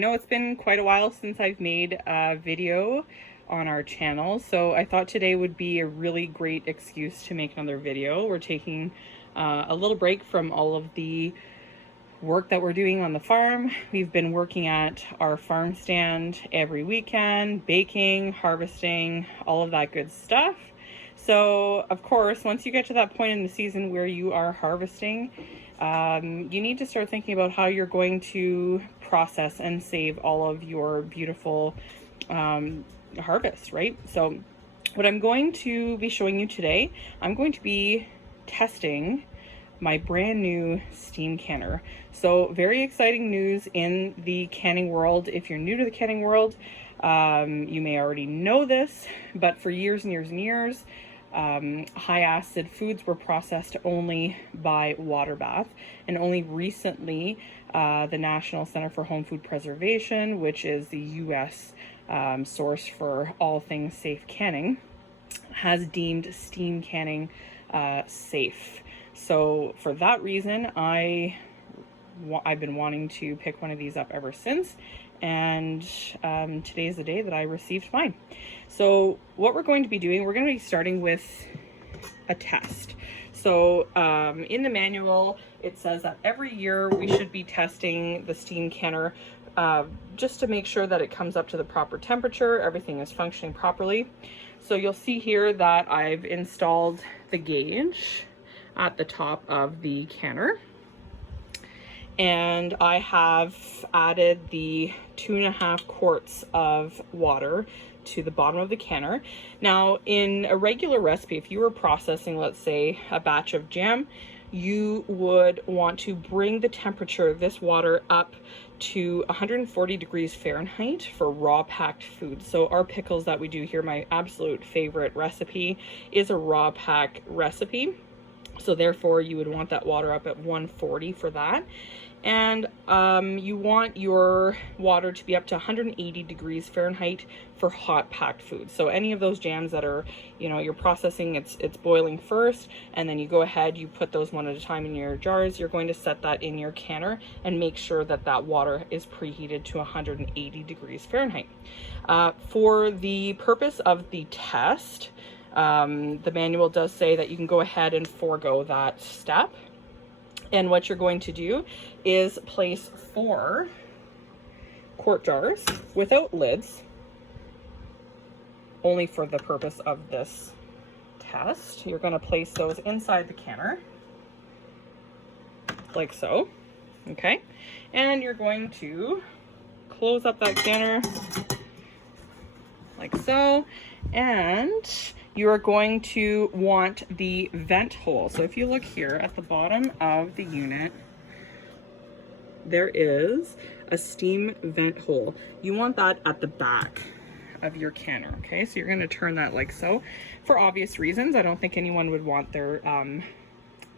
know it's been quite a while since I've made a video on our channel, so I thought today would be a really great excuse to make another video. We're taking a little break from all of the work that we're doing on the farm. We've been working at our farm stand every weekend, baking, harvesting, all of that good stuff. So of course, once you get to that point in the season where you are harvesting, you need to start thinking about how you're going to process and save all of your beautiful harvest, right? So what I'm going to be showing you today, I'm going to be testing my brand new steam canner. So very exciting news in the canning world. If you're new to the canning world, you may already know this, but for years and years and years, high acid foods were processed only by water bath, and only recently the National Center for Home Food Preservation, which is the US source for all things safe canning, has deemed steam canning safe. So for that reason, I've been wanting to pick one of these up ever since, and today is the day that I received mine. So what we're going to be doing, we're going to be starting with a test. So in the manual, it says that every year we should be testing the steam canner just to make sure that it comes up to the proper temperature, everything is functioning properly. So you'll see here that I've installed the gauge at the top of the canner, and I have added the 2.5 quarts of water to the bottom of the canner. Now in a regular recipe, if you were processing, let's say, a batch of jam, you would want to bring the temperature of this water up to 140 degrees Fahrenheit for raw packed food. So our pickles that we do here, my absolute favorite recipe is a raw pack recipe. So therefore you would want that water up at 140 for that. And you want your water to be up to 180 degrees Fahrenheit for hot packed food. So any of those jams that are, you're processing, it's boiling first, and then you go ahead, you put those one at a time in your jars. You're going to set that in your canner and make sure that that water is preheated to 180 degrees Fahrenheit. For the purpose of the test, the manual does say that you can go ahead and forego that step. And what you're going to do is place 4 quart jars without lids, only for the purpose of this test. You're going to place those inside the canner, like so, okay? And you're going to close up that canner, like so, and you are going to want the vent hole. So if you look here at the bottom of the unit, there is a steam vent hole. You want that at the back of your canner, okay? So you're going to turn that like so. For obvious reasons, I don't think anyone would want their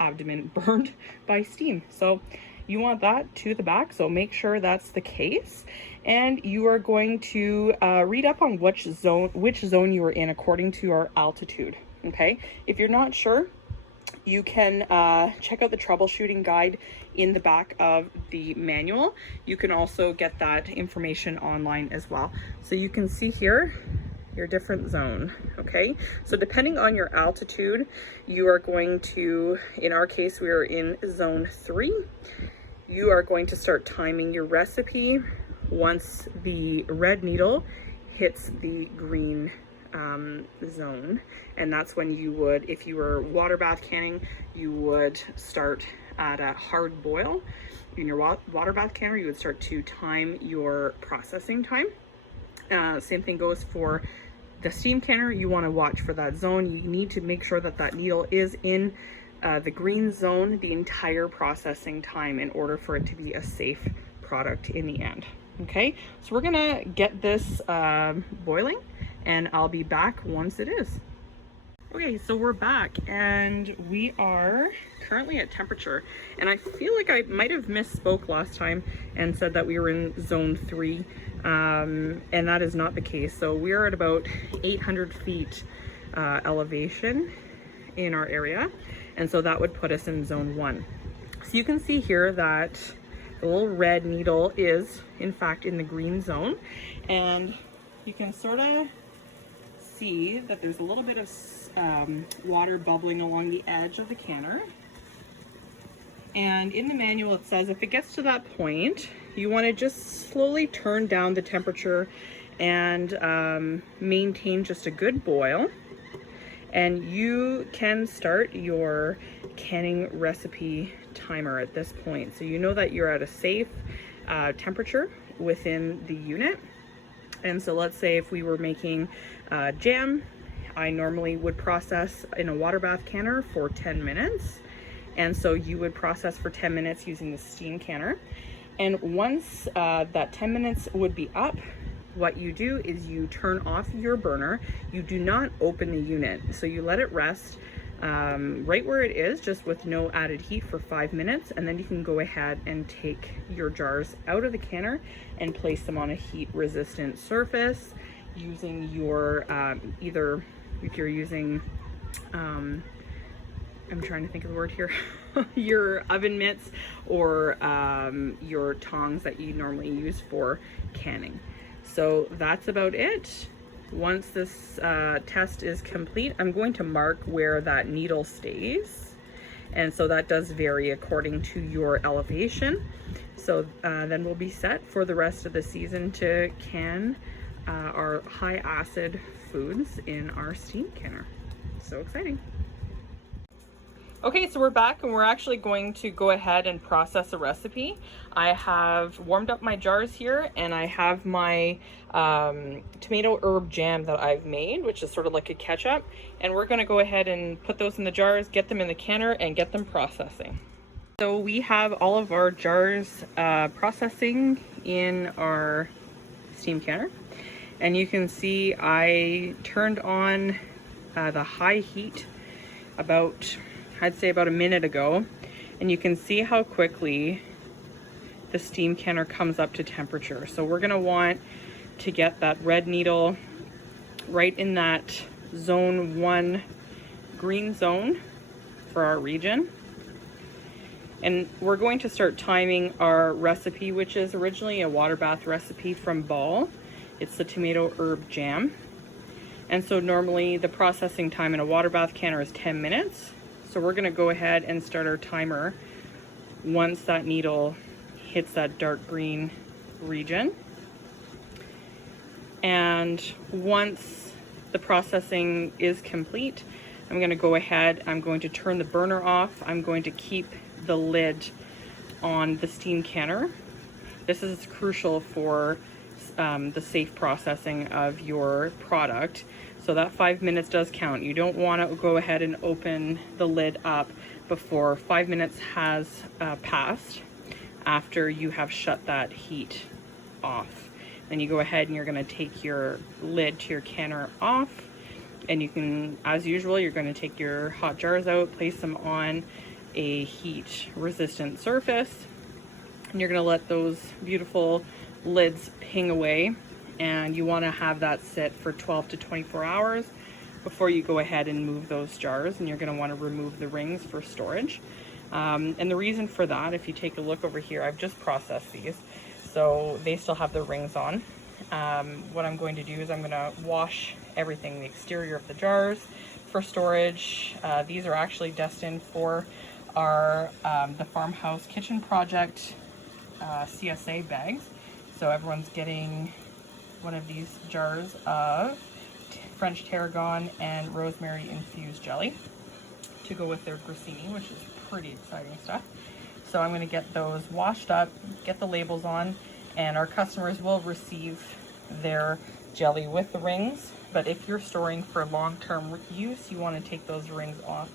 abdomen burned by steam. So you want that to the back, so make sure that's the case. And you are going to read up on which zone you are in according to your altitude, okay? If you're not sure, you can check out the troubleshooting guide in the back of the manual. You can also get that information online as well. So you can see here your different zone, okay? So depending on your altitude, you are going to, in our case, we are in zone 3. You are going to start timing your recipe once the red needle hits the green zone. And that's when you would, if you were water bath canning, you would start at a hard boil. In your water bath canner, you would start to time your processing time. Same thing goes for the steam canner. You want to watch for that zone. You need to make sure that that needle is in the green zone the entire processing time in order for it to be a safe product in the end. Okay, so we're gonna get this boiling, and I'll be back once it is. Okay, so we're back, and we are currently at temperature, and I feel like I might have misspoke last time and said that we were in zone 3, and that is not the case. So we're at about 800 feet elevation in our area, and so that would put us in zone 1. So you can see here that The little red needle is in fact in the green zone, and you can sort of see that there's a little bit of water bubbling along the edge of the canner. And in the manual it says if it gets to that point, you want to just slowly turn down the temperature and maintain just a good boil. And you can start your canning recipe timer at this point. So you know that you're at a safe temperature within the unit. And so let's say if we were making jam, I normally would process in a water bath canner for 10 minutes. And so you would process for 10 minutes using the steam canner. And once that 10 minutes would be up, what you do is you turn off your burner. You do not open the unit. So you let it rest right where it is, just with no added heat for 5 minutes. And then you can go ahead and take your jars out of the canner and place them on a heat resistant surface using your either if you're using I'm trying to think of the word here, your oven mitts or your tongs that you normally use for canning. So that's about it. Once this test is complete, I'm going to mark where that needle stays. And so that does vary according to your elevation. So then we'll be set for the rest of the season to can our high acid foods in our steam canner. So exciting. Okay, so we're back and we're actually going to go ahead and process a recipe. I have warmed up my jars here and I have my tomato herb jam that I've made, which is sort of like a ketchup. And we're gonna go ahead and put those in the jars, get them in the canner and get them processing. So we have all of our jars processing in our steam canner. And you can see I turned on the high heat about, I'd say about a minute ago, and you can see how quickly the steam canner comes up to temperature. So we're gonna want to get that red needle right in that zone 1 green zone for our region. And we're going to start timing our recipe, which is originally a water bath recipe from Ball. It's the tomato herb jam. And so normally the processing time in a water bath canner is 10 minutes. So we're gonna go ahead and start our timer once that needle hits that dark green region. And once the processing is complete, I'm gonna go ahead, I'm going to turn the burner off. I'm going to keep the lid on the steam canner. This is crucial for the safe processing of your product. So that 5 minutes does count. You don't want to go ahead and open the lid up before 5 minutes has passed after you have shut that heat off. Then you go ahead and you're going to take your lid to your canner off, and you can, as usual, you're going to take your hot jars out, place them on a heat resistant surface, and you're going to let those beautiful lids ping away. And you want to have that sit for 12 to 24 hours before you go ahead and move those jars, and you're going to want to remove the rings for storage. And the reason for that, if you take a look over here, I've just processed these, so they still have the rings on. What I'm going to do is I'm going to wash everything, the exterior of the jars for storage. These are actually destined for our the Farmhouse Kitchen Project CSA bags. So everyone's getting one of these jars of French tarragon and rosemary infused jelly to go with their grissini, which is pretty exciting stuff. So I'm going to get those washed up, get the labels on, and our customers will receive their jelly with the rings. But if you're storing for long-term use, you want to take those rings off.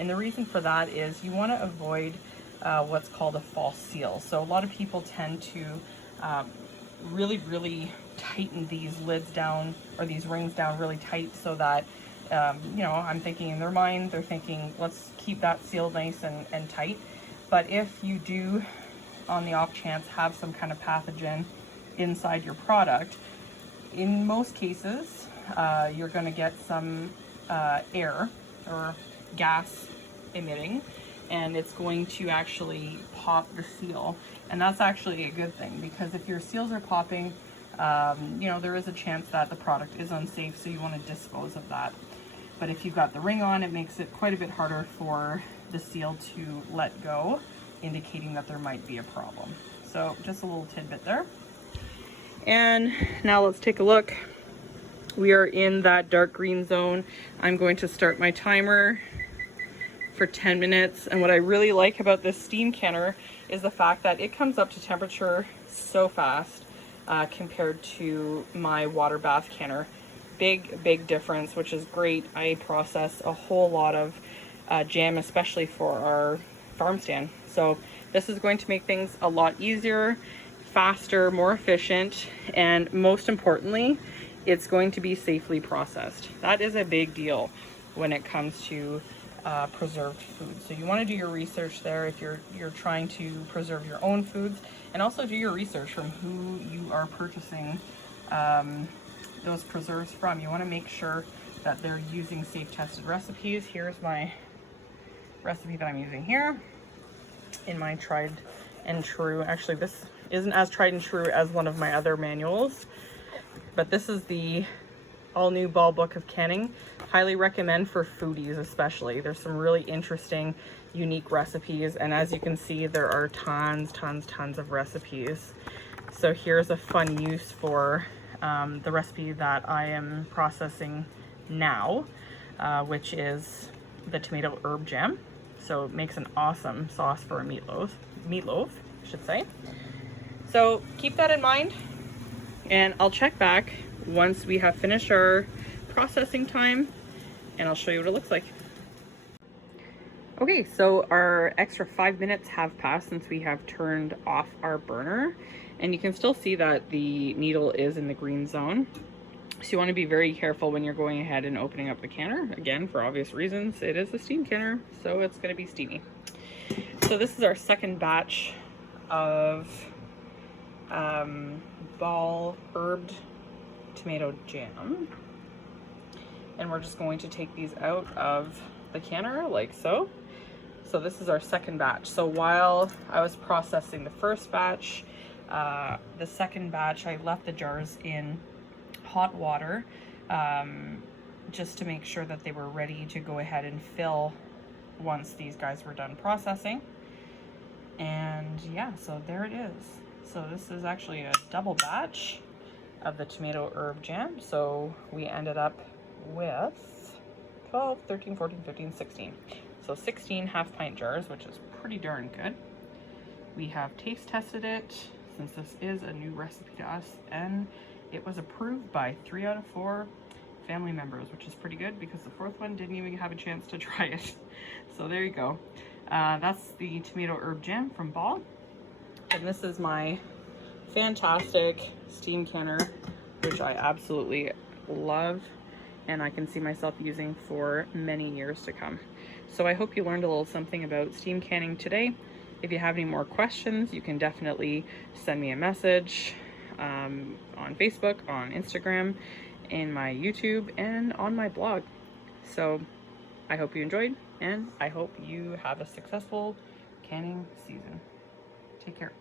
And the reason for that is you want to avoid what's called a false seal. So a lot of people tend to really tighten these lids down, or these rings down really tight, so that you know, I'm thinking in their mind, they're thinking, let's keep that sealed nice and tight. But if you do, on the off chance, have some kind of pathogen inside your product, in most cases you're going to get some air or gas emitting and it's going to actually pop the seal. And that's actually a good thing, because if your seals are popping, you know, there is a chance that the product is unsafe, so you want to dispose of that. But if you've got the ring on, it makes it quite a bit harder for the seal to let go, indicating that there might be a problem. So just a little tidbit there. And now let's take a look. We are in that dark green zone. I'm going to start my timer for 10 minutes. And what I really like about this steam canner is the fact that it comes up to temperature so fast compared to my water bath canner. Big difference, which is great. I process a whole lot of jam, especially for our farm stand. So this is going to make things a lot easier, faster, more efficient, and most importantly, it's going to be safely processed. That is a big deal when it comes to preserved food. So you want to do your research there if you're trying to preserve your own foods, and also do your research from who you are purchasing those preserves from. You want to make sure that they're using safe tested recipes. Here's my recipe that I'm using here in my tried and true. Actually, this isn't as tried and true as one of my other manuals, but this is the all new Ball Book of Canning. Highly recommend for foodies especially. There's some really interesting, unique recipes, and as you can see, there are tons of recipes. So here's a fun use for the recipe that I am processing now, which is the tomato herb jam. So it makes an awesome sauce for a meatloaf, I should say. So keep that in mind, and I'll check back once we have finished our processing time, and I'll show you what it looks like. Okay, so our extra 5 minutes have passed since we have turned off our burner, and you can still see that the needle is in the green zone. So you want to be very careful when you're going ahead and opening up the canner. Again, for obvious reasons, it is a steam canner, so it's going to be steamy. So this is our second batch of Ball herbed tomato jam, and we're just going to take these out of the canner like so. So this is our second batch. So while I was processing the first batch, the second batch, I left the jars in hot water just to make sure that they were ready to go ahead and fill once these guys were done processing. And yeah, so there it is. So this is actually a double batch of the tomato herb jam. So we ended up with 12, 13, 14, 15, 16. So 16 half-pint jars, which is pretty darn good. We have taste tested it, since this is a new recipe to us, and it was approved by 3 out of 4 family members, which is pretty good because the 4th one didn't even have a chance to try it. So there you go. That's the tomato herb jam from Ball. And this is my fantastic steam canner, which I absolutely love, and I can see myself using for many years to come. So I hope you learned a little something about steam canning today. If you have any more questions, you can definitely send me a message on Facebook, on Instagram, in my YouTube, and on my blog. So I hope you enjoyed, and I hope you have a successful canning season. Take care.